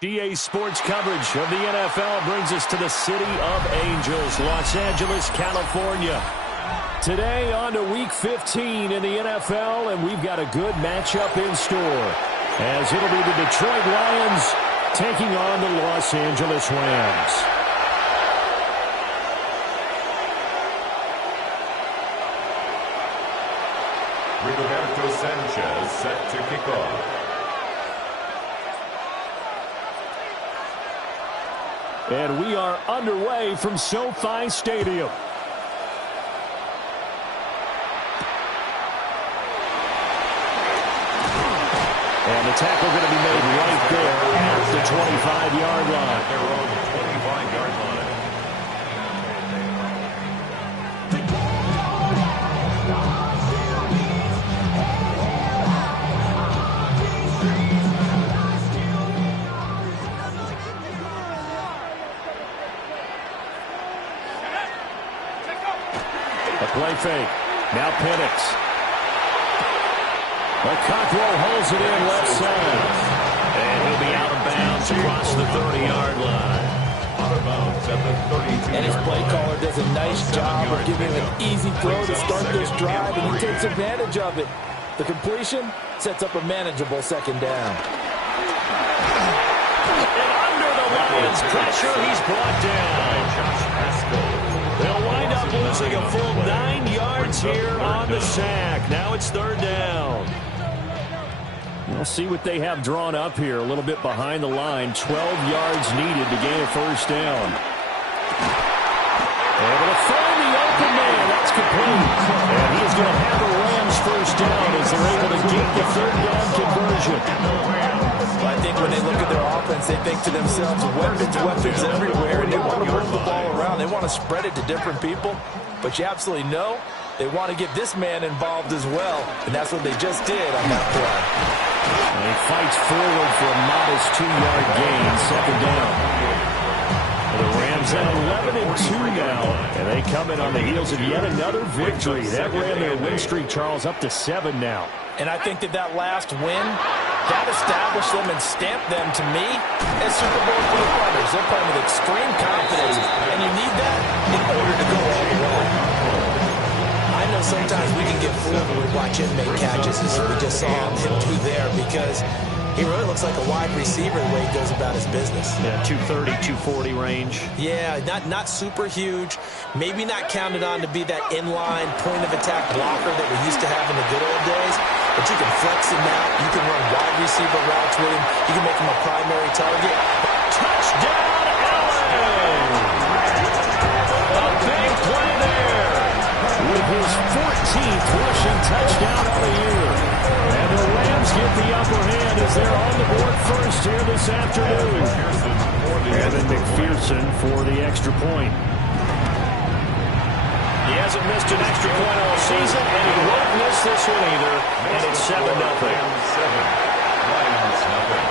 GA Sports coverage of the NFL brings us to the City of Angels, Los Angeles, California. Today on to Week 15 in the NFL, and we've got a good matchup in store, as it'll be the Detroit Lions taking on the Los Angeles Rams. Rigoberto Sanchez set to kick off. And we are underway from SoFi Stadium. And the tackle going to be made right there at the 25-yard line. Their own 25-yard line. Play fake. Now Penix. Cockrell holds it in left side. And he'll be out of bounds across the 30-yard line. Out of bounds at the 32-yard line. And his play caller does a nice job of giving him an easy throw to start this drive, and he takes advantage of it. The completion sets up a manageable second down. And under the Lions' pressure, he's brought down. They'll wind up losing a full 9 yards here on the sack. Now it's third down. We'll see what they have drawn up here. A little bit behind the line. 12 yards needed to gain a first down. Able to find the open man. That's complete. And he's going to have the Rams first down as they're able to get the third down conversion. I think when they look at their offense, they think to themselves, weapons everywhere, and they want to move the ball around. They want to spread it to different people, but you absolutely know they want to get this man involved as well, and that's what they just did on that play. And he fights forward for a modest 2-yard gain, second down. The Rams at 11-2 now, and they come in on the heels of yet another victory. That ran their win streak, Charles, up to 7 now. And I think that last win, that established them and stamped them, to me, as Super Bowl runners. They're playing with extreme confidence, and you need that in order to go all the way. I know sometimes we can get fooled when we watch him make catches, as we just saw him do there, because he really looks like a wide receiver the way he goes about his business. Yeah, 230, 240 range. Yeah, not super huge. Maybe not counted on to be that inline point-of-attack blocker that we used to have in the good old days. But you can flex him out. You can run wide receiver routes with him. You can make him a primary target. Touchdown, Allen! A big play there with his 14th rushing touchdown of the year. And the Rams get the upper hand as they're on the board first here this afternoon. And then McPherson for the extra point. He hasn't missed an extra point all season, and he won't miss this one either. And it's 7-0. Lions nothing.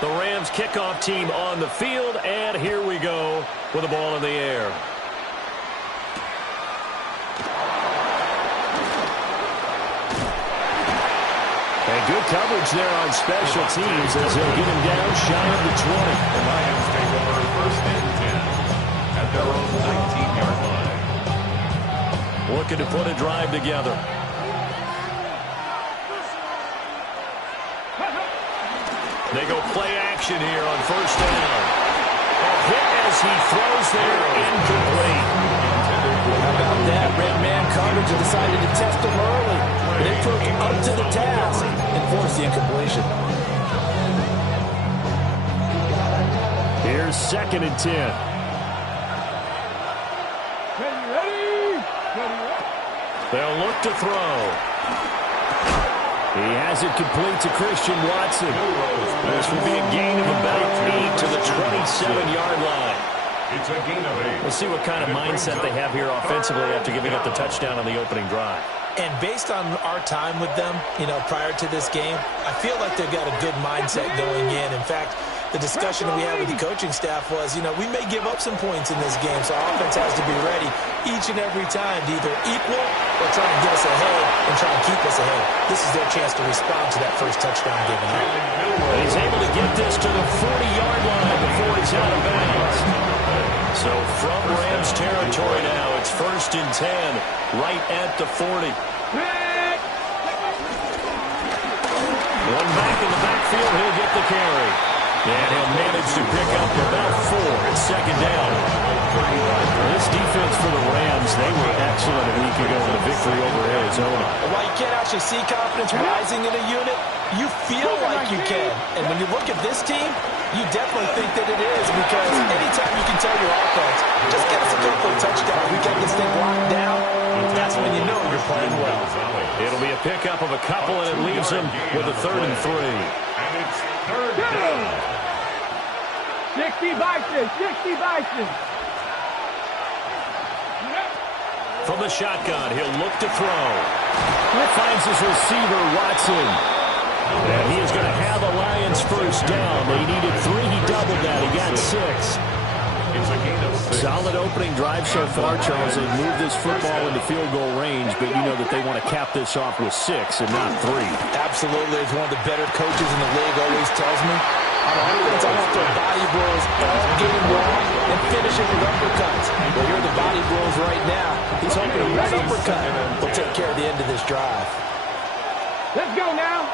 The Rams kickoff team on the field, and here we go with the ball in the air. And good coverage there on special teams as they'll get him down shy of the 20. The Lions take over first and 10 at their own 19-yard line. Looking to put a drive together. They go play action here on first down. A hit as he throws there, incomplete. How about that? Red man coverage and decided to test him early. They took up to the task and forced the incompletion. Here's 2nd and 10. They'll look to throw. He has it complete to Christian Watson. This will be a gain of about 8 to the 27-yard line. It's a gain of 8. We'll see what kind of mindset they have here offensively after giving up the touchdown on the opening drive. And based on our time with them, prior to this game, I feel like they've got a good mindset going in. In fact, the discussion that we had with the coaching staff was, we may give up some points in this game, so our offense has to be ready each and every time to either equal or try and get us ahead and try and keep us ahead. This is their chance to respond to that first touchdown given up. And he's able to get this to the 40-yard line before he's out of bounds. So from Rams territory now, it's 1st and 10, right at the 40. One back in the backfield, he'll get the carry. And he'll manage to pick up about 4. It's 2nd down. This defense for the Rams, they were excellent a week ago in the victory over Arizona. While you can't actually see confidence rising in a unit, you feel like you can. And when you look at this team, you definitely think that it is, because anytime you can tell your offense, just get us a couple of touchdowns, we got this thing locked down, that's when you know you're playing well. It'll be a pickup of a couple, and it leaves them with a 3rd and 3. And it's 3rd down. 60 Bison. From the shotgun, he'll look to throw. Finds his receiver, Watson. And he is going to have the Lions first down. They needed 3. He doubled that. He got 6. It's a gain of 6. Solid opening drive so far, Charles. They moved this football into field goal range, but you know that they want to cap this off with 6 and not 3. Absolutely. As one of the better coaches in the league always tells me, on offense, I want to throw body blows all game long and finish it with uppercuts. Well, here are the body blows right now. He's hoping one uppercut will take care of the end of this drive. Let's go now.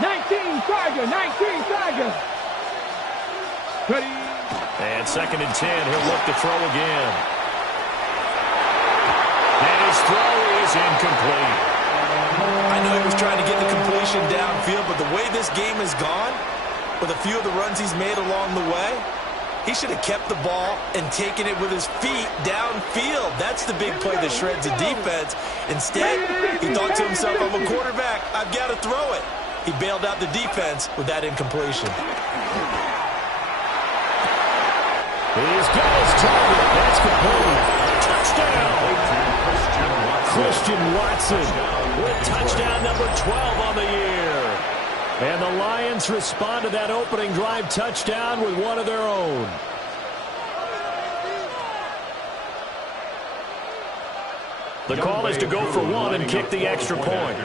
19 Tiger. Ready. And 2nd and 10, he'll look to throw again. And his throw is incomplete. I know he was trying to get the completion downfield, but the way this game has gone, with a few of the runs he's made along the way, he should have kept the ball and taken it with his feet downfield. That's the big play that shreds the defense. Instead, he thought to himself, I'm a quarterback, I've got to throw it. He bailed out the defense with that incompletion. He's got his target. That's complete. Touchdown. Christian Watson with touchdown number 12 on the year. And the Lions respond to that opening drive touchdown with one of their own. The call is to go for 1 and kick the extra point.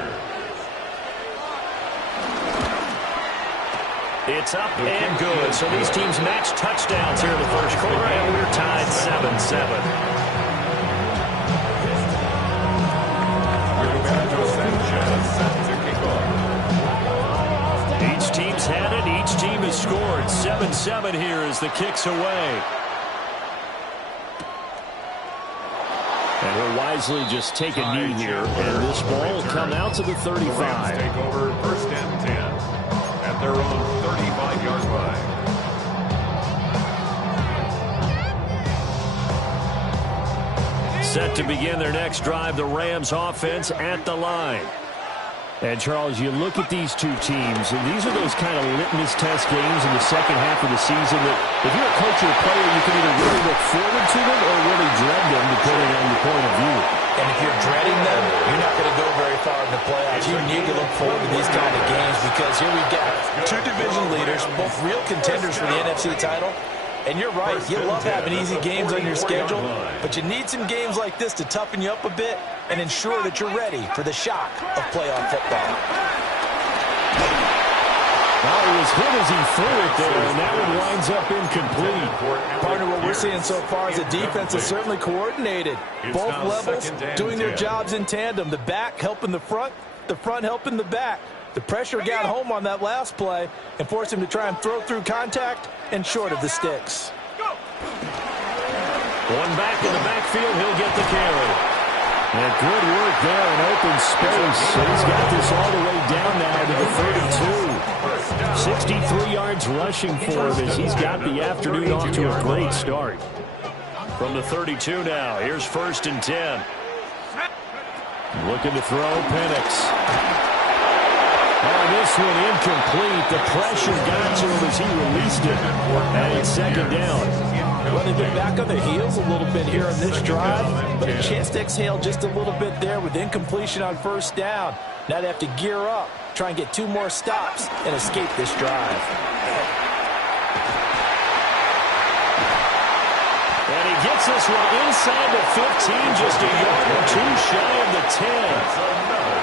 It's up and good. So these teams match touchdowns here in the first quarter, and we're tied 7-7. Each team's had it. Each team has scored. 7-7 here as the kick's away. And he'll wisely just take a knee here, and this ball will come out to the 35. Take over 1st and 10 at their own 35-yard line. Set to begin their next drive, the Rams offense at the line. And, Charles, you look at these two teams, and these are those kind of litmus test games in the second half of the season that if you're a coach or a player, you can either really look forward to them or really dread them, depending on your point of view. And if you're dreading them, you're not going to go very far in the playoffs. You need to look forward to these kind of games because here we've got 2 division leaders, both real contenders for the NFC title. And you're right, you love having easy games on your schedule, but you need some games like this to toughen you up a bit and ensure that you're ready for the shock of playoff football. Well, he was hit as he threw it there, and that one winds up incomplete. Partner, what we're seeing so far is the defense is certainly coordinated. Both levels doing their jobs in tandem. The back helping the front helping the back. The pressure got home on that last play and forced him to try and throw through contact and short of the sticks. One back in the backfield, he'll get the carry. And good work there in open space. So he's got this all the way down now to the 32. 63 yards rushing for him as he's got the afternoon off to a great start. From the 32 now, here's 1st and 10. Looking to throw, Penix. Oh, this one incomplete. The pressure got to him as he released it. And it's 2nd down. Well, they've been back on their heels a little bit here in this drive, but a chance to exhale just a little bit there with incompletion on first down. Now they have to gear up, try and get 2 more stops, and escape this drive. And he gets this one inside the 15, just a yard or 2 shy of the 10.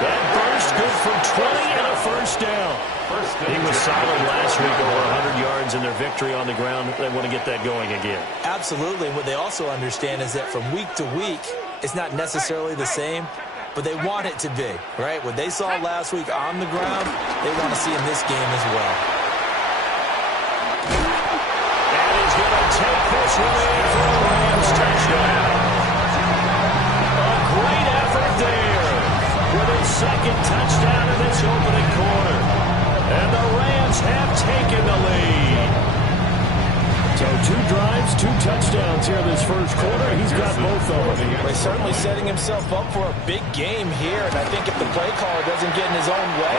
That burst good for 20 and a first down. He was solid last week, over 100 yards in their victory on the ground. They want to get that going again. Absolutely. What they also understand is that from week to week, it's not necessarily the same, but they want it to be, right? What they saw last week on the ground, they want to see in this game as well. And he's going to take this one in for a Rams touchdown. A great effort there with his second touchdown in this opening quarter. And the Rams have taken the lead. So 2 drives, 2 touchdowns here this first quarter. He's got both of them. He's certainly setting himself up for a big game here, and I think if the play caller doesn't get in his own way,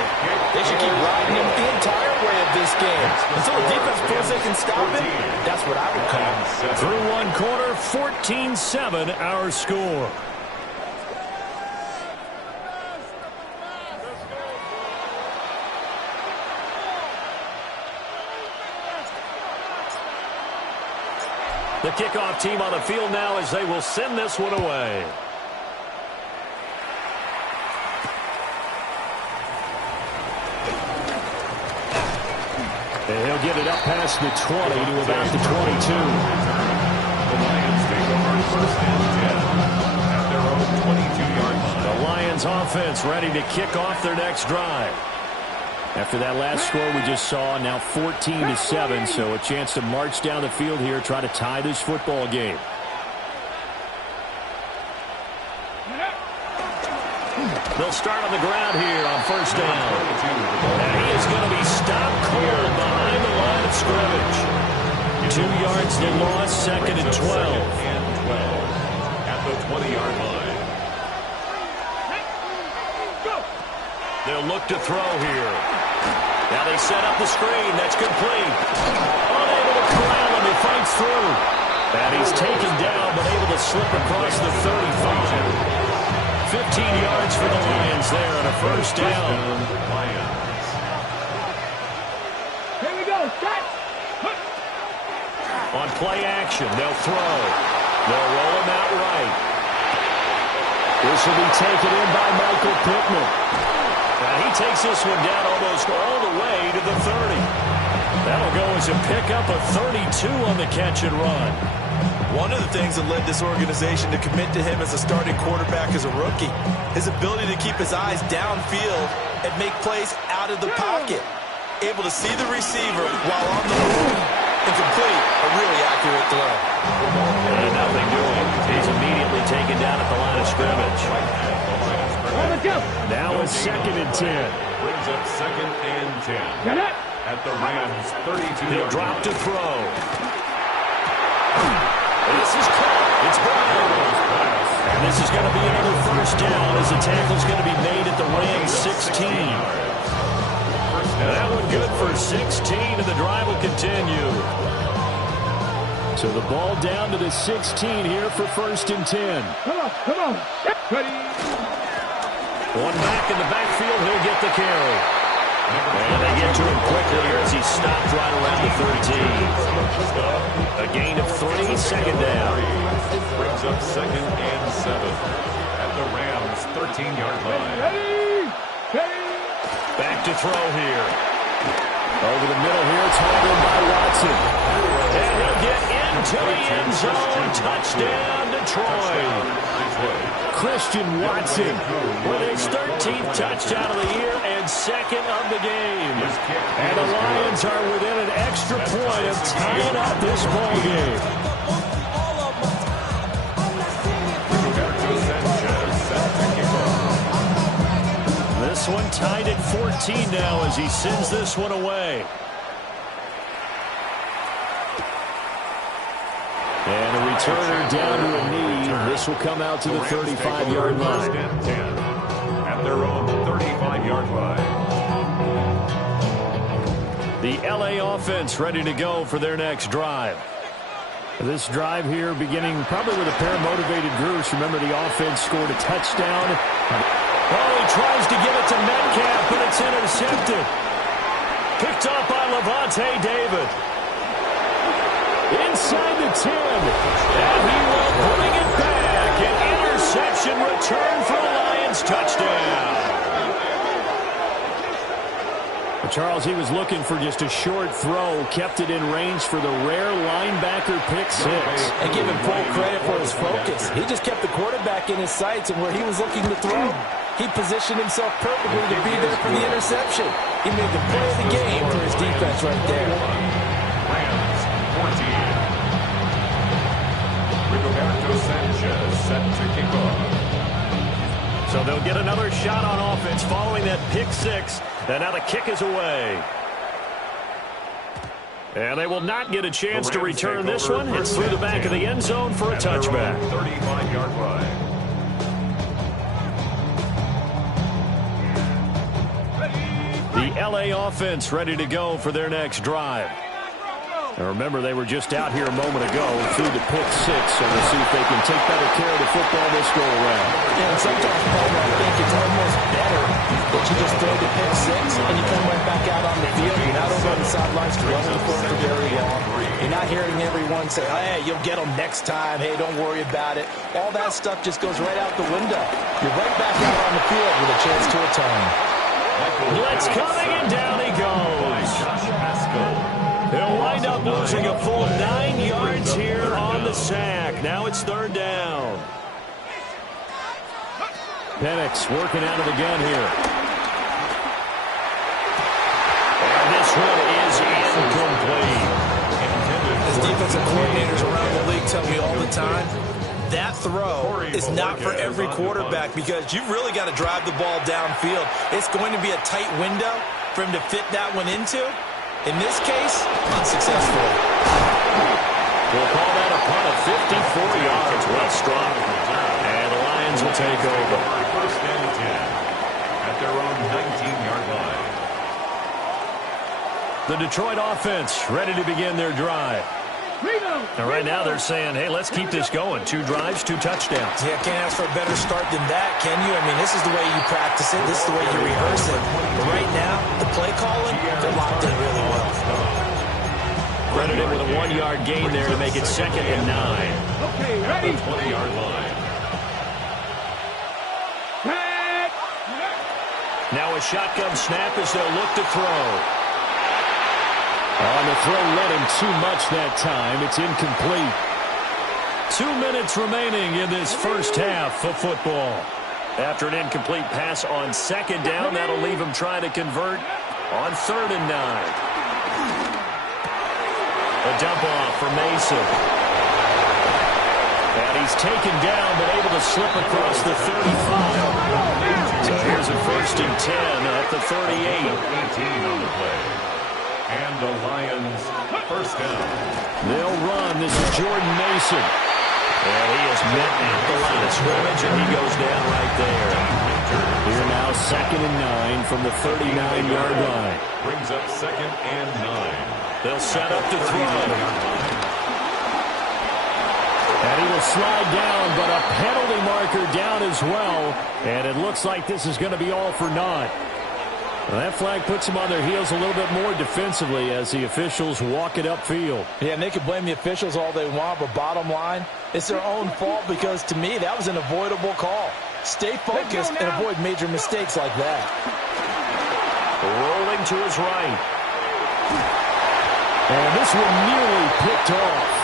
they should keep riding him the entire way of this game. Until the defense proves they can stop him, that's what I would call. Through 1 quarter, 14-7 our score. The kickoff team on the field now as they will send this one away. And he'll get it up past the 20 to about the 22. The Lions take over first and 10 at their own 22-yard line. The Lions offense ready to kick off their next drive. After that last score we just saw, now 14-7, so a chance to march down the field here, try to tie this football game. They'll start on the ground here on first down. And he is going to be stopped cold behind the line of scrimmage. 2 yards they lost, second and 12. At the 20-yard line. They'll look to throw here. Now they set up the screen. That's complete. Unable to corral him. He fights through. And he's taken down, but able to slip across the 35. 15 yards for the Lions there on a first down. Here we go. Set. On play action, they'll throw. They'll roll him out right. This will be taken in by Michael Pittman. And he takes this one down almost all the way to the 30. That'll go as a pickup of 32 on the catch and run. One of the things that led this organization to commit to him as a starting quarterback as a rookie, his ability to keep his eyes downfield and make plays out of the pocket. Able to see the receiver while on the move and complete a really accurate throw. And nothing doing. He's immediately taken down at the line of scrimmage. Now it's second and 10. Brings up second and 10. At the Rams 32. He'll drop to throw. This is caught. It's Brown. And this is going to be another first down as the tackle's going to be made at the Rams 16. That one good for 16, and the drive will continue. So the ball down to the 16 here for first and 10. Come on, come on. Ready. One back in the backfield, he'll get the carry. And they get to him quickly here as he stopped right around the 13. A gain of 3, second down. Brings up second and 7 at the Rams 13-yard line. Ready. Ready. Back to throw here. Over the middle here, it's hauled in by Watson. And he'll get into the end zone. Touchdown, Detroit. Christian Watson with his 13th touchdown of the year and second of the game. And the Lions are within an extra point of tying up this ball game. This one tied at 14 now as he sends this one away. And a returner down to a knee. This will come out to the 35-yard line. At their own 35-yard line. The LA offense ready to go for their next drive. This drive here beginning probably with a pair of motivated groups. Remember, the offense scored a touchdown. Oh, he tries to give it to Metcalf, but it's intercepted. Picked up by Levante David. Inside the 10. And he will bring it back. An interception return for a Lions touchdown. Charles, he was looking for just a short throw, kept it in range for the rare linebacker pick six. And give him full credit for his focus. He just kept the quarterback in his sights and where he was looking to throw. He positioned himself perfectly to be there for the interception. He made the play of the game for his defense right there. Rams 14. Rigoberto Sanchez set to kick off. So they'll get another shot on offense following that pick six. And now the kick is away. And they will not get a chance to return this one. It's through the back of the end zone for a touchback. 35-yard line. The L.A. offense ready to go for their next drive. And remember, they were just out here a moment ago through the pick six, so we'll see if they can take better care of the football this go around. Yeah, and sometimes, Paul, I think it's almost better that you just throw the pick six and you come right back out on the field. You're not over on the sidelines dwelling the for very long. You're not hearing everyone say, hey, you'll get them next time. Hey, don't worry about it. All that stuff just goes right out the window. You're right back out on the field with a chance to atone. Blitz coming, and down he goes. They'll wind up losing a full 9 yards here on the sack. Now it's third down. Penix working out of the gun here. And this one is incomplete. As defensive coordinators around the league tell me all the time, that throw is not for every quarterback because you've really got to drive the ball downfield. It's going to be a tight window for him to fit that one into. In this case, unsuccessful. We'll call that a punt of 54 yards. Well struck. And the Lions will take over. First and 10 at their own 19-yard line. The Detroit offense ready to begin their drive. And right now they're saying, hey, let's keep this going. 2 drives, 2 touchdowns. Yeah, can't ask for a better start than that, can you? I mean, this is the way you practice it. This is the way you rehearse it. But right now, the play calling, they're locked in really well. Credited with a 1-yard gain there to make it 2nd and 9. Okay, ready? 20-yard line. Now a shotgun snap as they'll look to throw. On the throw, led him too much that time. It's incomplete. 2 minutes remaining in this first half of football. After an incomplete pass on 2nd down, that'll leave him trying to convert on 3rd and 9. A dump off for Mason. And he's taken down, but able to slip across the 35. So here's a 1st and 10 at the 38. 18 on the play. And the Lions first down. They'll run. This is Jordan Mason. And he is met at the line of scrimmage, and he goes down right there. Here now 2nd and 9 from the 39-yard line. Brings up 2nd and 9. They'll set up to throw. And he will slide down, but a penalty marker down as well. And it looks like this is going to be all for naught. Well, that flag puts them on their heels a little bit more defensively as the officials walk it upfield. Yeah, and they can blame the officials all they want, but bottom line, it's their own fault because, to me, that was an avoidable call. Stay focused and avoid major mistakes like that. Rolling to his right. And this one nearly picked off.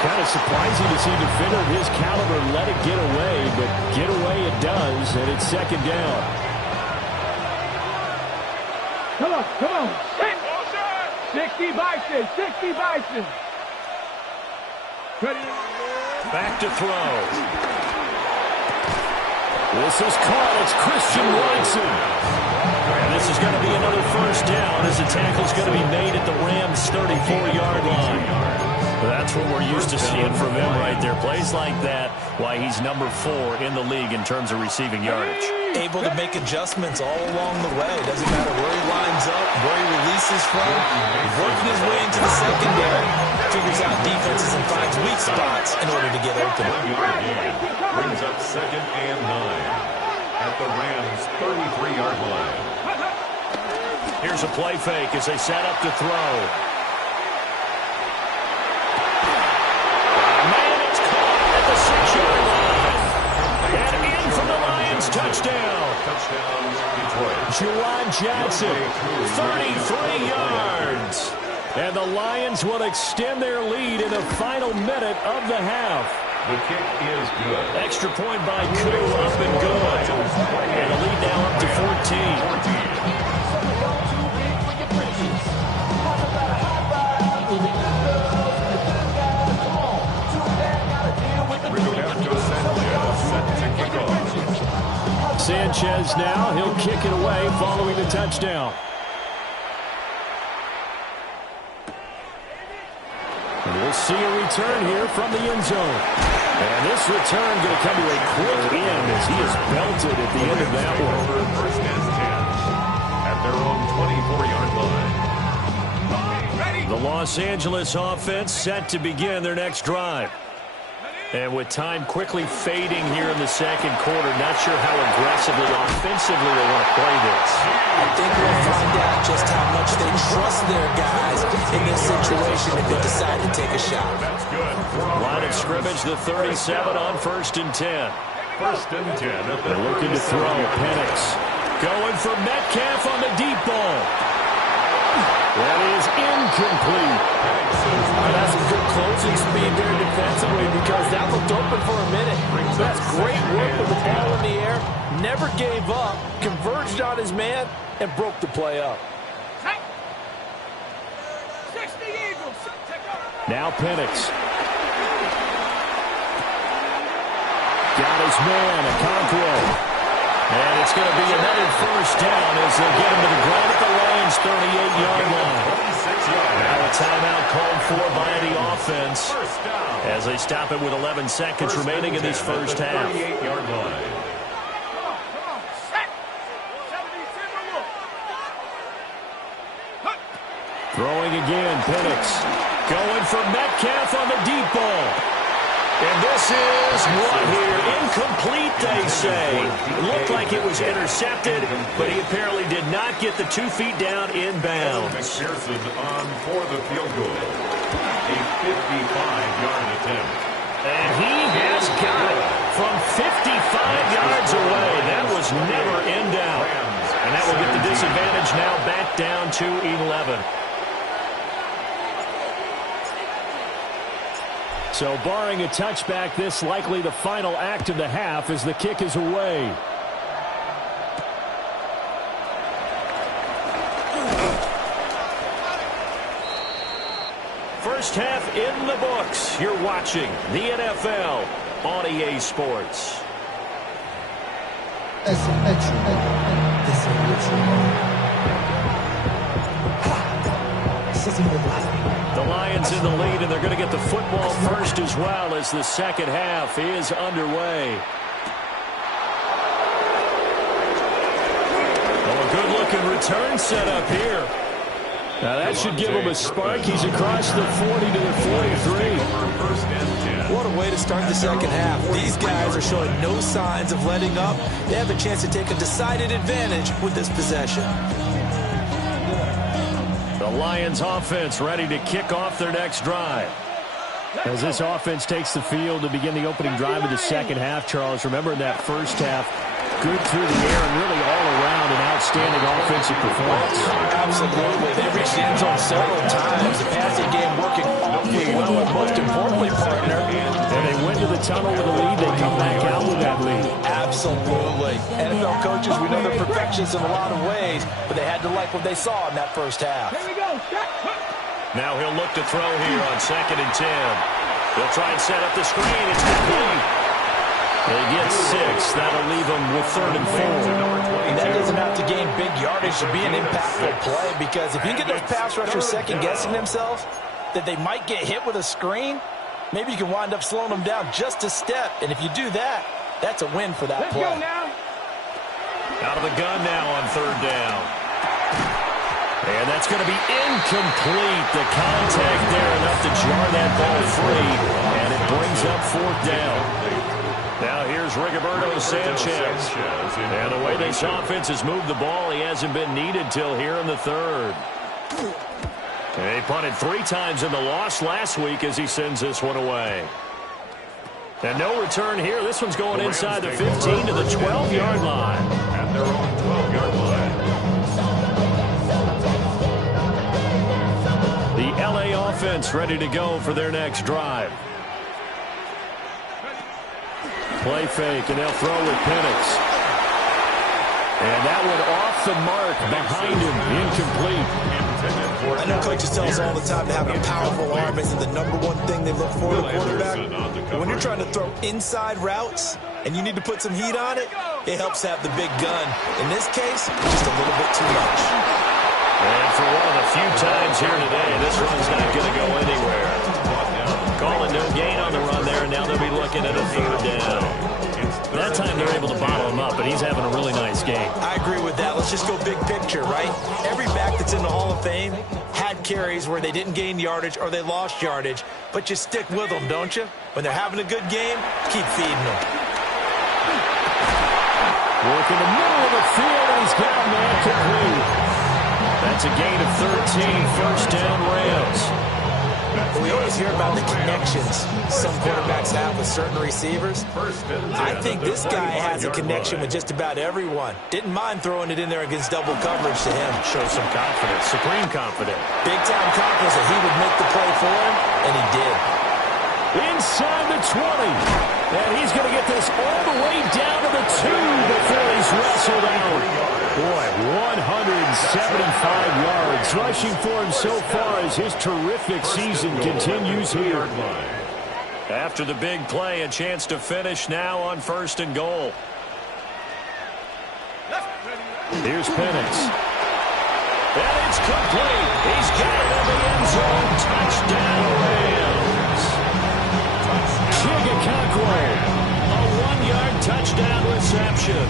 Kind of surprising to see a defender of his caliber let it get away, but get away it does, and it's 2nd down. Come on, come on. 60 Bison, 60 Bison. Ready? Back to throw. This is caught. It's Christian Watson. And this is going to be another 1st down as the tackle's going to be made at the Rams' 34-yard line. That's what we're used to seeing from him right there. Plays like that, why he's number 4 in the league in terms of receiving yardage. Able to make adjustments all along the way. Doesn't matter where he lines up, where he releases from. Working his way into the secondary. Figures out defenses and finds weak spots in order to get open. Brings up 2nd and 9 at the Rams' 33-yard line. Here's a play fake as they set up to throw. Man, it's caught at the 6-yard line. And in from the Lions, touchdown. Juwan Johnson, 33 yards. And the Lions will extend their lead in the final minute of the half. The kick is good. Extra point by Koo, up and good. And the lead now up to 14. Sanchez now, he'll kick it away following the touchdown. And we'll see a return here from the end zone. And this return going to come to a quick end as he is belted at the end of that one. First and 10 at their own 24-yard line. The Los Angeles offense set to begin their next drive. And with time quickly fading here in the second quarter, not sure how aggressively, offensively they want to play this. I think we'll find out just how much they trust their guys in this situation if they decide to take a shot. That's good. Line of scrimmage, the 37 on 1st and 10. 1st and 10. They're looking to throw. Penix going for Metcalf on the deep ball. That is incomplete. That's some good closing speed there defensively because that looked open for a minute. That's great work with the ball in the air. Never gave up, converged on his man, and broke the play up. Now Penix. Got his man, Okonkwo. And it's going to be another first down as they get him to the ground at the Lions' 38-yard line. Now a timeout called for by the offense as they stop it with 11 seconds remaining in this first half. 38-yard line. Throwing again, Penix. Going for Metcalf on the deep ball. And this is what here? Incomplete, they say. It looked like it was intercepted, but he apparently did not get the 2 feet down in bounds. McPherson on for the field goal. A 55-yard attempt. And he has got it from 55 yards away. That was never in doubt. And that will get the disadvantage now back down to 11. So barring a touchback, this likely the final act of the half as the kick is away. First half in the books. You're watching the NFL on EA Sports. The Lions in the lead, and they're going to get the football first as well as the second half is underway. Oh, a good-looking return set up here. Now that should give him a spark. He's across the 40 to the 43. What a way to start the second half. These guys are showing no signs of letting up. They have a chance to take a decided advantage with this possession. The Lions offense ready to kick off their next drive. As this offense takes the field to begin the opening drive of the second half, Charles, remember in that first half, good through the air and really all around an outstanding offensive performance. Absolutely. They reached the end zone several times. The passing game working awfully well, and most importantly, partner. And they went to the tunnel with a lead. They come back out with that lead. Absolutely. NFL coaches, we know they're perfectionists in a lot of ways, but they had to like what they saw in that first half. Here we go. Now he'll look to throw here on 2nd and 10. They'll try and set up the screen. It's complete. They get 6. That'll leave them with 3rd and 4. And that doesn't have to gain big yardage to be an impactful play, because if you get those pass rushers second-guessing themselves, that they might get hit with a screen, maybe you can wind up slowing them down just a step. And if you do that, that's a win for that play. Let's go now. Out of the gun now on third down. And that's going to be incomplete. The contact there enough to jar that ball free. And it brings up fourth down. Now here's Rigoberto Sanchez. And the way this offense has moved the ball, he hasn't been needed till here in the third. And he punted 3 times in the loss last week as he sends this one away. And no return here. This one's going inside the 15 to the 12-yard line. At their own 12-yard line. The LA offense ready to go for their next drive. Play fake, and they'll throw with Penix. And that one off the mark behind him, incomplete. I know coaches tell us all the time to have a powerful arm isn't the number one thing they look for in a quarterback. But when you're trying to throw inside routes and you need to put some heat on it, it helps have the big gun. In this case, just a little bit too much. And for one of the few times here today, this run's not going to go anywhere. Calling no gain on the run there, and now they'll be looking at a third down. That time they're able to bottle him up, but he's having a really nice game. I agree with that. Let's just go big picture, right? Every back that's in the Hall of Fame had carries where they didn't gain yardage or they lost yardage, but you stick with them, don't you? When they're having a good game, keep feeding them. Work in the middle of the field, and he's got a man complete. That's a gain of 13, first down Rams. We always hear about the connections some quarterbacks have with certain receivers. I think this guy has a connection with just about everyone. Didn't mind throwing it in there against double coverage to him. Shows some confidence, supreme confidence. Big-time confidence that he would make the play for him, and he did. Inside the 20. And he's going to get this all the way down to the 2 before he's wrestled out. Boy, 175 yards rushing for him so far as his terrific season continues here. After the big play, a chance to finish now on 1st and goal. Here's Penix. And it's complete. He's got it in the end zone. Touchdown, Rams. Chigacaquo, a 1-yard touchdown reception.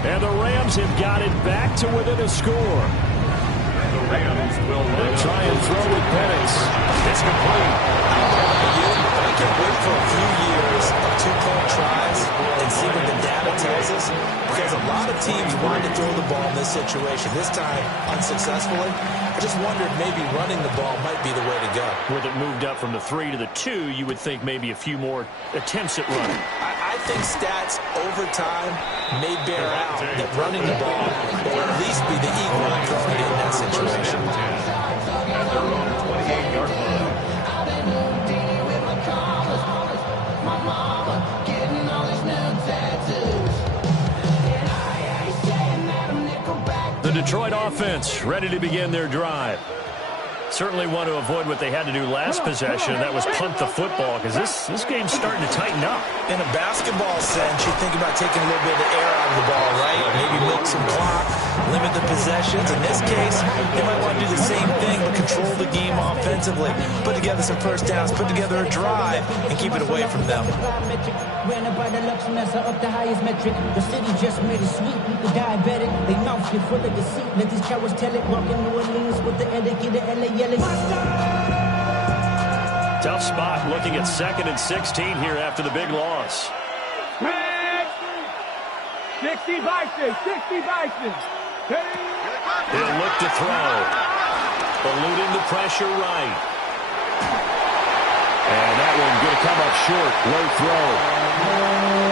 And the Rams have got it back to within a score. The Rams will try and throw with Penix. It's complete. I can't wait for a few years of 2-point tries and see what the data tells us, because a lot of teams want to throw the ball in this situation. This time, unsuccessfully. I just wondered maybe running the ball might be the way to go. With it moved up from the 3 to the 2, you would think maybe a few more attempts at running. I think stats over time may bear out that running the ball will at least be the equal of throwing it in that situation. at their own 28-yard line. The Detroit offense ready to begin their drive. Certainly want to avoid what they had to do last possession, and that was punt the football, because this game's starting to tighten up. In a basketball sense, you think about taking a little bit of the air out of the ball, right? Maybe milk some clock, limit the possessions. In this case, they might want to do the same thing, but control the game offensively. Put together some first downs, put together a drive, and keep it away from them. Ran up by the Luxembourg up the highest metric. The city just made it sweet. The diabetic, they mouth get full of deceit. Let these cowards tell it. Walking New Orleans with the etiquette, the LA yelling. Tough spot looking at 2nd and 16 here after the big loss. 60 Bison, 60 Bison. He'll look to throw. Eluding the pressure right. And that one going to come up short. Low throw.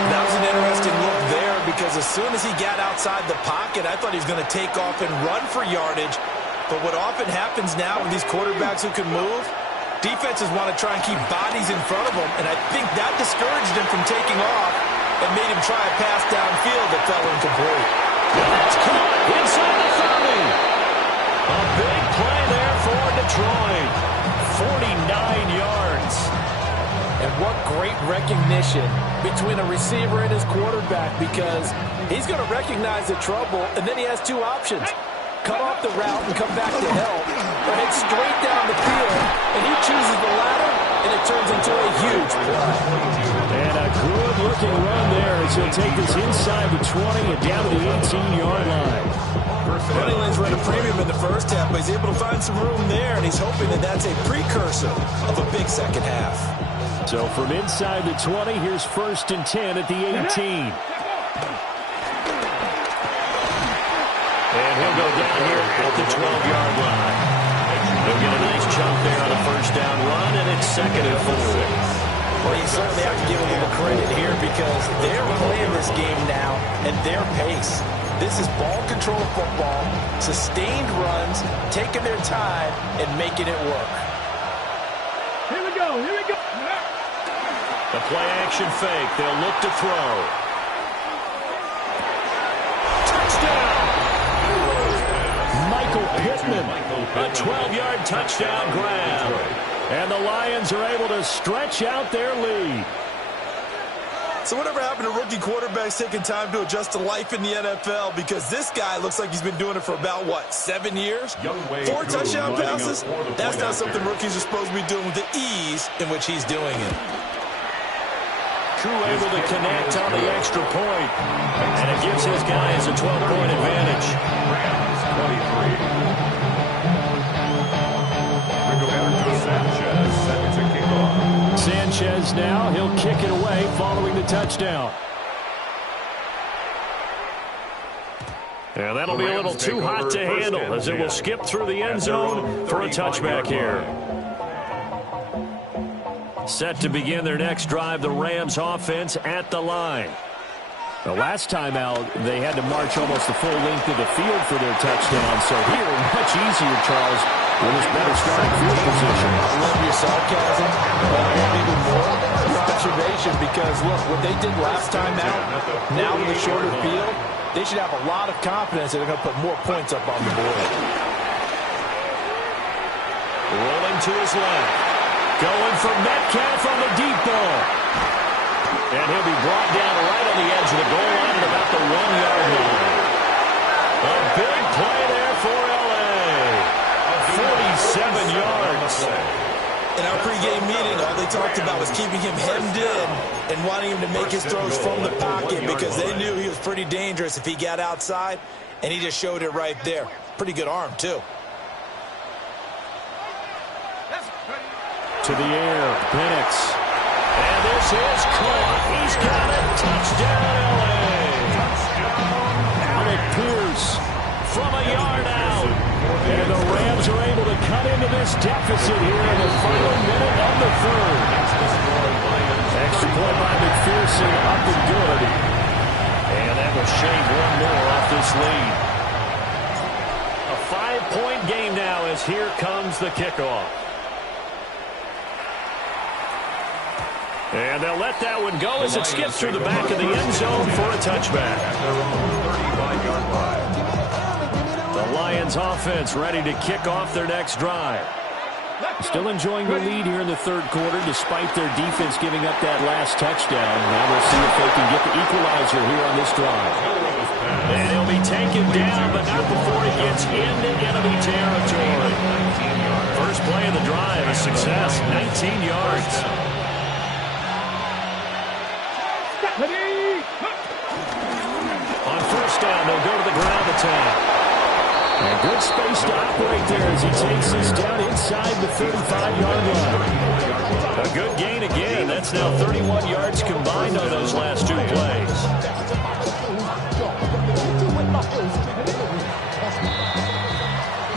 That was an interesting look there, because as soon as he got outside the pocket, I thought he was going to take off and run for yardage. But what often happens now with these quarterbacks who can move, defenses want to try and keep bodies in front of them, and I think that discouraged him from taking off and made him try a pass downfield that fell incomplete. And that's caught inside the 30. A big play there for Detroit. 49 yards. And what great recognition between a receiver and his quarterback, because he's going to recognize the trouble, and then he has two options. cut off the route and come back to help, or head straight down the field, and he chooses the latter, and it turns into a huge play. And a good-looking run there as he'll take this inside the 20 and down to the 18-yard line. Running lanes were at a premium in the first half, but he's able to find some room there, and he's hoping that that's a precursor of a big second half. So from inside the 20, here's 1st and 10 at the 18. And he'll go down here at the 12-yard line. He'll get a nice chunk there on the first down run, and it's 2nd and 4. Well, you certainly have to give a little credit here because they're playing this game now at their pace. This is ball control football, sustained runs, taking their time, and making it work. Here we go, here we go. The play-action fake. They'll look to throw. Touchdown! Michael Pittman. A 12-yard touchdown grab. And the Lions are able to stretch out their lead. So whatever happened to rookie quarterbacks taking time to adjust to life in the NFL? Because this guy looks like he's been doing it for about, 7 years? 4 touchdown passes? That's not something rookies are supposed to be doing with the ease in which he's doing it. Crew able to connect on the extra point. And it gives his guys a 12-point advantage. Rams 23. Sanchez set to kick off. Sanchez now, he'll kick it away following the touchdown. And that'll be a little too hot to handle as it will skip through the end zone for a touchback here. Set to begin their next drive, the Rams offense at the line. The last time out, they had to march almost the full length of the field for their touchdown. So here, much easier, Charles, with this better starting field position. I love your sarcasm, but I want even more your observation because, look, what they did last time out, now with a shorter field, they should have a lot of confidence that they're going to put more points up on the board. Rolling to his left. Going for Metcalf on the deep ball. And he'll be brought down right on the edge of the goal line at about the 1-yard line. A big play there for L.A. 47 yards. In our pregame meeting, all they talked about was keeping him hemmed in and wanting him to make his throws from the pocket because they knew he was pretty dangerous if he got outside, and he just showed it right there. Pretty good arm, too. To the air, Penix. And this is caught. He's got it. Touchdown, L.A. Alec Pierce from a yard out. And the Rams are able to cut into this deficit here in the final minute of the third. Extra point by McPherson, up and good. And that will shave one more off this lead. A 5-point game now as here comes the kickoff. And they'll let that one go as it skips through the back of the end zone for a touchback. The Lions offense ready to kick off their next drive. Still enjoying the lead here in the third quarter despite their defense giving up that last touchdown. Now we'll see if they can get the equalizer here on this drive. And he'll be taken down, but not before he gets into enemy territory. First play of the drive, a success, 19 yards. On first down, they'll go to the ground attack. And good space to operate there as he takes this down inside the 35-yard line. A good gain again. That's now 31 yards combined on those last two plays.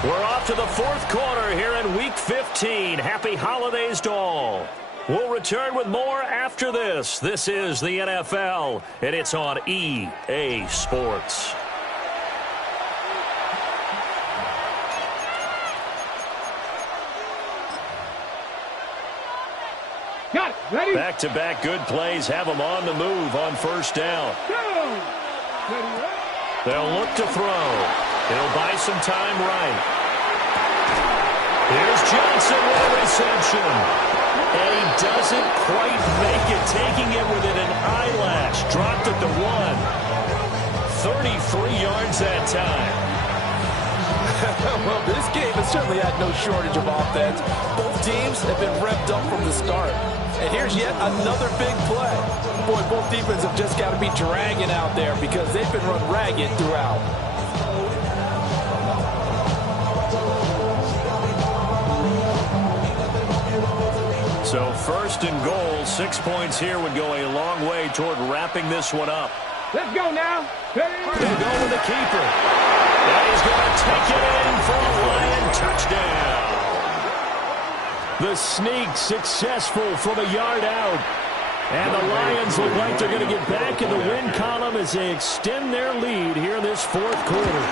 We're off to the fourth quarter here in Week 15. Happy holidays to all. We'll return with more after this. This is the NFL, and it's on EA Sports. Got it. Ready? Back-to-back good plays have them on the move on first down. Go. Ready, They'll look to throw. He'll buy some time right. Here's Johnson with a reception. And he doesn't quite make it, taking it within an eyelash. Dropped at the 1. 33 yards that time. Well, this game has certainly had no shortage of offense. Both teams have been revved up from the start. And here's yet another big play. Boy, both defenses have just got to be dragging out there because they've been run ragged throughout. So first and goal, 6 points here would go a long way toward wrapping this one up. Let's go now. They'll go with the keeper. And he's going to take it in for a Lion touchdown. The sneak successful from a yard out. And the Lions look like they're going to get back in the win column as they extend their lead here in this fourth quarter.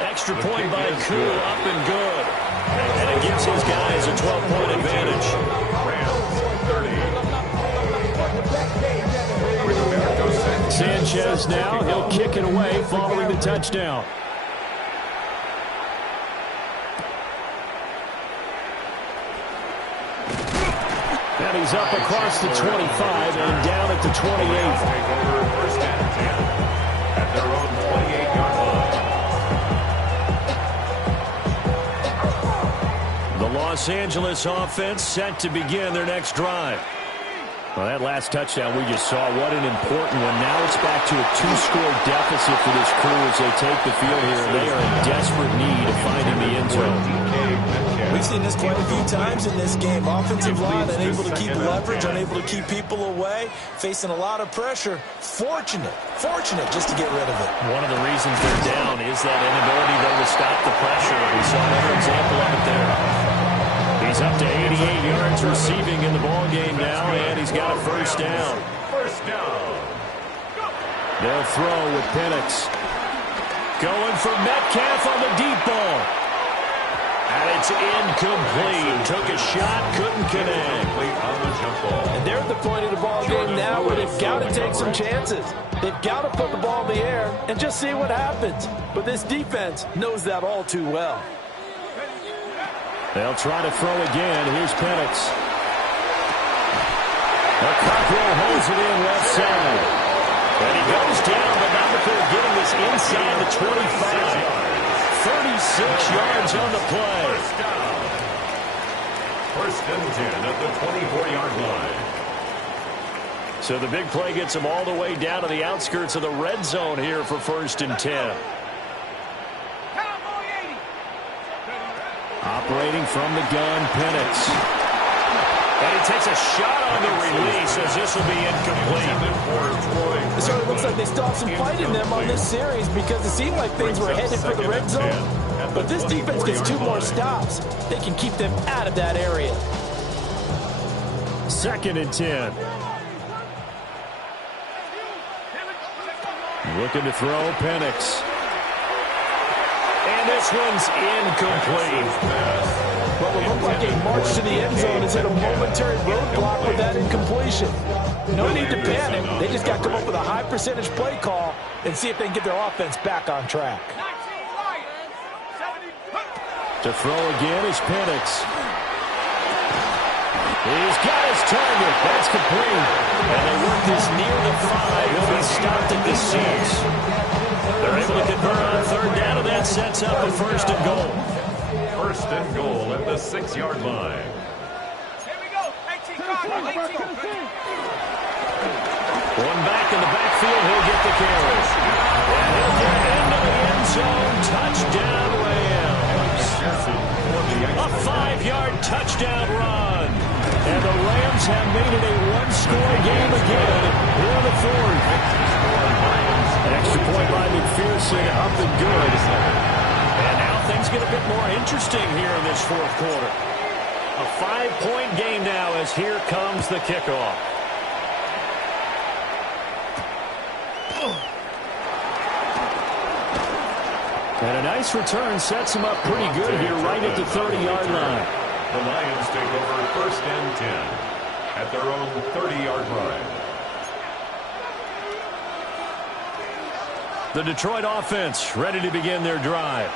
Extra point by Koo, up and good. And it gives his guys a 12-point advantage. Sanchez now, he'll kick it away following the touchdown. And he's up across the 25 and down at the 28. First and 10 at their own 28-yard line. The Los Angeles offense set to begin their next drive. Well, that last touchdown we just saw, what an important one. Now it's back to a 2-score deficit for this crew as they take the field here. They are in desperate need of finding the end zone. We've seen this quite a few times in this game. Offensive line unable to keep leverage, unable to keep people away, facing a lot of pressure. Fortunate just to get rid of it. One of the reasons they're down is that inability, though, to stop the pressure. We saw another example of it there. He's up to 88 yards receiving in the ball game now, and he's got a first down. First down. They'll throw with Penix. Going for Metcalf on the deep ball. And it's incomplete. Took a shot, couldn't connect. And they're at the point of the ball game now where they've got to take some chances. They've got to put the ball in the air and just see what happens. But this defense knows that all too well. They'll try to throw again. Here's Penix. Cockrell holds it in left side. And he goes down, but not before getting this inside the 25. 36 yards on the play. First and 10 at the 24-yard line. So the big play gets them all the way down to the outskirts of the red zone here for first and 10. Operating from the gun, Penix. And he takes a shot on the release as this will be incomplete. It certainly looks like they still have some fight in them on this series because it seemed like things were headed for the red zone. But this defense gets 2 more stops. They can keep them out of that area. Second and 10. Looking to throw, Penix. And this one's incomplete. Well, it looked like a march to the end zone has hit a momentary roadblock with that incompletion. No need to panic. They just got to come up with a high percentage play call and see if they can get their offense back on track. To throw again is Penix. He's got his target. That's complete. And they work this near the 5. He'll be stopped at the 6. They're able to convert on third down, and that sets up a first and goal. First and goal at the 6-yard line. Here we go. 18 guard. 18. One back in the backfield. He'll get the carry. And he'll get into the end zone. Touchdown, Rams. A 5-yard touchdown run. And the Rams have made it a 1-score game again here in the fourth. An extra point by McPherson, up and good. And now things get a bit more interesting here in this fourth quarter. A 5-point game now as here comes the kickoff. And a nice return sets him up pretty good here right at the 30-yard line. The Lions take over first and 10 at their own 30-yard line. The Detroit offense ready to begin their drive.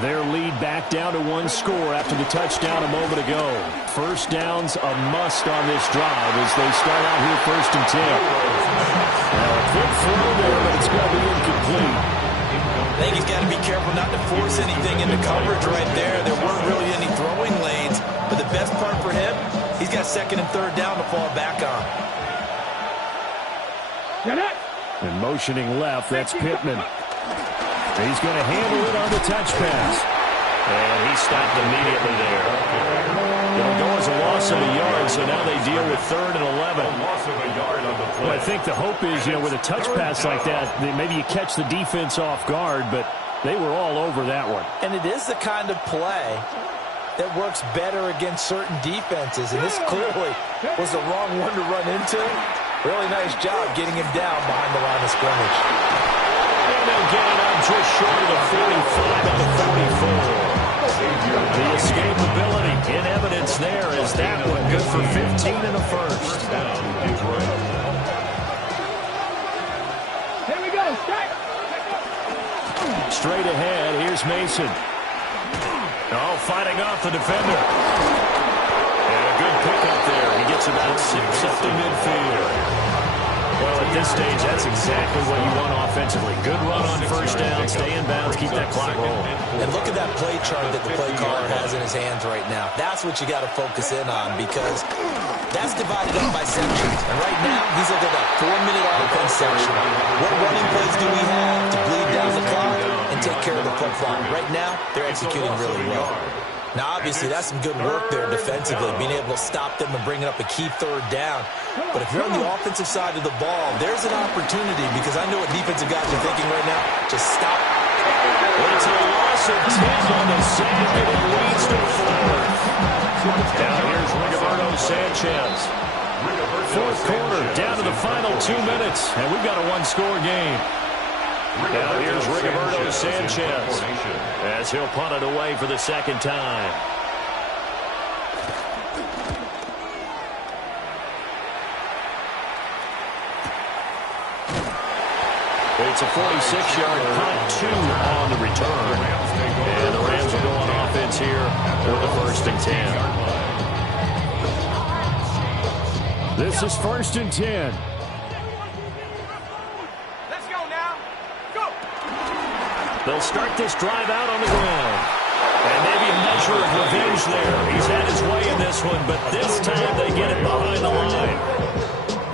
Their lead back down to 1 score after the touchdown a moment ago. First down's a must on this drive as they start out here first and 10. Now a quick throw there, but it's going to be incomplete. think he's got to be careful not to force anything into coverage right there. There weren't really any throwing lanes, but the best part for him, he's got second and third down to fall back on. And motioning left, that's Pittman. He's going to handle it on the touch pass. And he stopped immediately there. It'll go as a loss of a yard, so now they deal with 3rd and 11. Well, I think the hope is, with a touch pass like that, maybe you catch the defense off guard, but they were all over that one. And it is the kind of play that works better against certain defenses, and this clearly was the wrong one to run into. Really nice job getting him down behind the line of scrimmage. And they'll get it up just short of the 45 at the 44. The escapability in evidence there is that one good for 15 and a first. Here we go. Straight ahead, here's Mason. Oh, fighting off the defender. And a good pickup there. He gets about 6 up to midfield. Well, at this stage, that's exactly what you want offensively. Good run on first down, stay in bounds, keep that clock rolling. And look at that play chart that the play caller has in his hands right now. That's what you got to focus in on because that's divided up by sections. And right now, he's looking at that 4-minute offense section. What running plays do we have to bleed down the clock and take care of the football? Right now, they're executing really well. Now, obviously, that's some good work there defensively, being able to stop them and bringing up a key 3rd down. But if you're on the offensive side of the ball, there's an opportunity because I know what defensive guys are thinking right now. Just stop. It's a loss of 10 on the sack, and it leads to 4th. Now here's Rigoberto Sanchez. 4th quarter, down to the final 2 minutes, and we've got a 1-score game. Now here's Rigoberto Sanchez as he'll punt it away for the 2nd time. It's a 46-yard punt, 2 on the return. And the Rams will go on offense here for the 1st and 10. This is 1st and 10. They'll start this drive out on the ground. And maybe a measure of revenge there. He's had his way in this one, but this time they get it behind the line.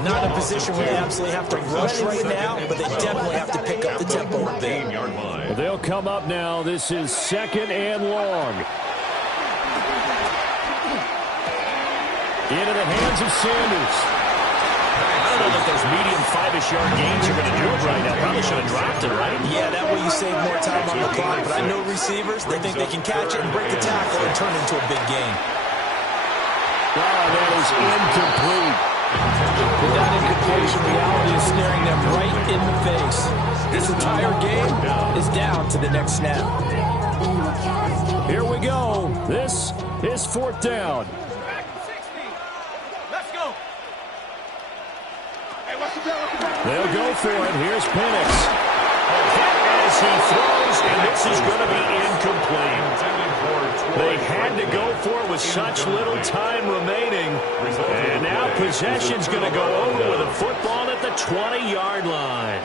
Not in a position where they absolutely have to rush right now, but they definitely have to pick up the tempo a bit. Well, they'll come up now. This is 2nd and long. Into the hands of Sanders. I don't know that those medium 5-ish yard gains are going to do it right now. Probably should have dropped it, right? Yeah, that way you save more time on the clock. But I know receivers, they think they can catch it and break the tackle and turn it into a big gain. Oh, that is incomplete. With that incompletion, reality is staring them right in the face. This entire game is down to the next snap. Here we go. This is 4th down. They'll go for it. Here's Penix. As he throws, and this is going to be incomplete. They had to go for it with such little time remaining. And now possession's going to go over with a football at the 20-yard line.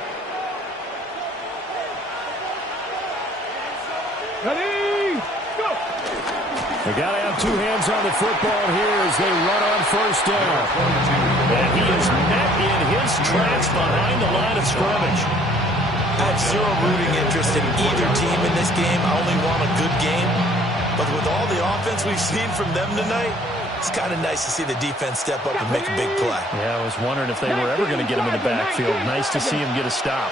Ready, go! They got to have 2 hands on the football here as they run on 1st down. And he is met in his tracks behind the line of scrimmage. I have zero rooting interest in either team in this game. I only want a good game. But with all the offense we've seen from them tonight, it's kind of nice to see the defense step up and make a big play. Yeah, I was wondering if they were ever going to get him in the backfield. Nice to see him get a stop.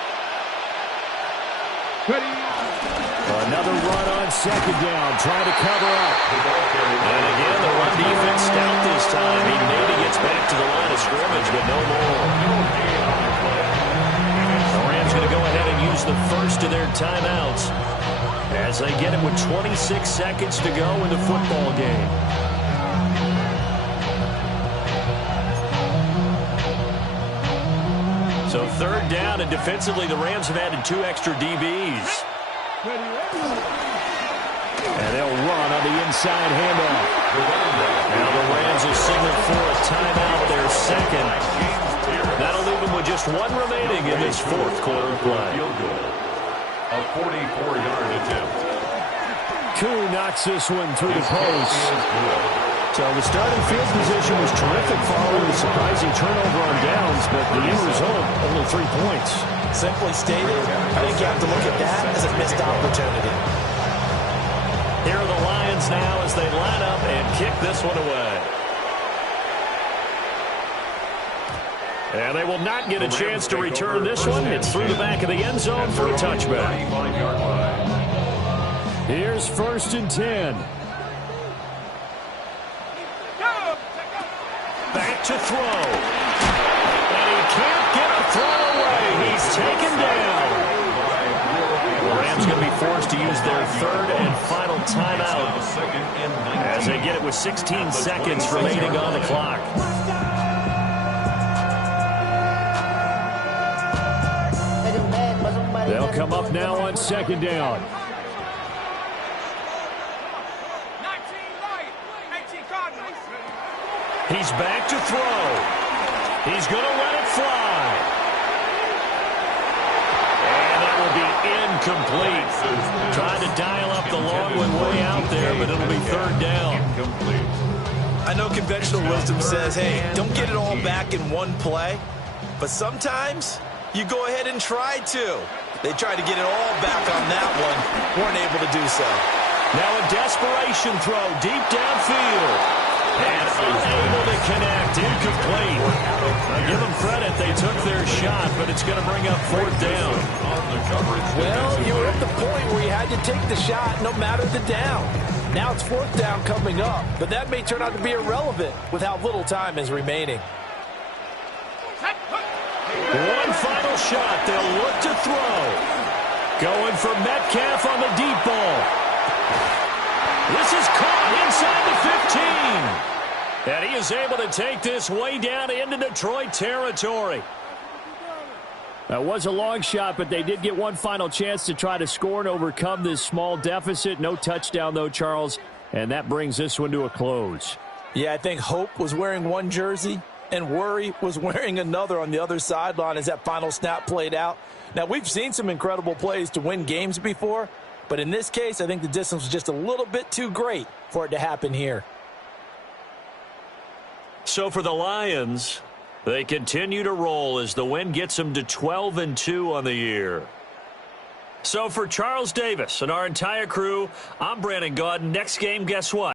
Another run on 2nd down, trying to cover up. And again, the run defense stout this time. He maybe gets back to the line of scrimmage, but no more. The Rams going to go ahead and use the first of their timeouts as they get it with 26 seconds to go in the football game. So 3rd down, and defensively, the Rams have added 2 extra DBs. And they'll run on the inside handoff. Now the Rams will signal for a timeout, their 2nd. That'll leave them with just 1 remaining in this 4th quarter play. A 44-yard attempt. Koo knocks this one through the post. So the starting field position was terrific following the surprising turnover on downs, but the end result, only 3 points. Simply stated, I think you have to look at that as a missed opportunity. Here are the Lions now as they line up and kick this one away. And they will not get a chance to return this one. It's through the back of the end zone for a touchback. Here's 1st and 10. Back to throw. And he can't get a throw away. He's taken down. The Rams going to be forced to use their 3rd and final timeout as they get it with 16 seconds remaining on the clock. They'll come up now on 2nd down. He's back to throw. He's going to let it fly. And that will be incomplete. Trying to dial up the long one way out there, but it'll be 3rd down. I know conventional wisdom says, hey, don't get it all back in one play. But sometimes you go ahead and try to. They tried to get it all back on that one. Weren't able to do so. Now a desperation throw deep downfield. And unable to connect. Incomplete. I give them credit. They took their shot, but it's going to bring up 4th down. Well, you were at the point where you had to take the shot no matter the down. Now it's 4th down coming up, but that may turn out to be irrelevant with how little time is remaining. One final shot. They'll look to throw. Going for Metcalf on the deep ball. This is caught inside the 15. And he is able to take this way down into Detroit territory. That was a long shot, but they did get one final chance to try to score and overcome this small deficit. No touchdown, though, Charles. And that brings this one to a close. Yeah, I think hope was wearing one jersey and worry was wearing another on the other sideline as that final snap played out. Now, we've seen some incredible plays to win games before, but in this case, I think the distance was just a little bit too great for it to happen here. So for the Lions, they continue to roll as the win gets them to 12-2 on the year. So for Charles Davis and our entire crew, I'm Brandon Gaudin. Next game, guess what?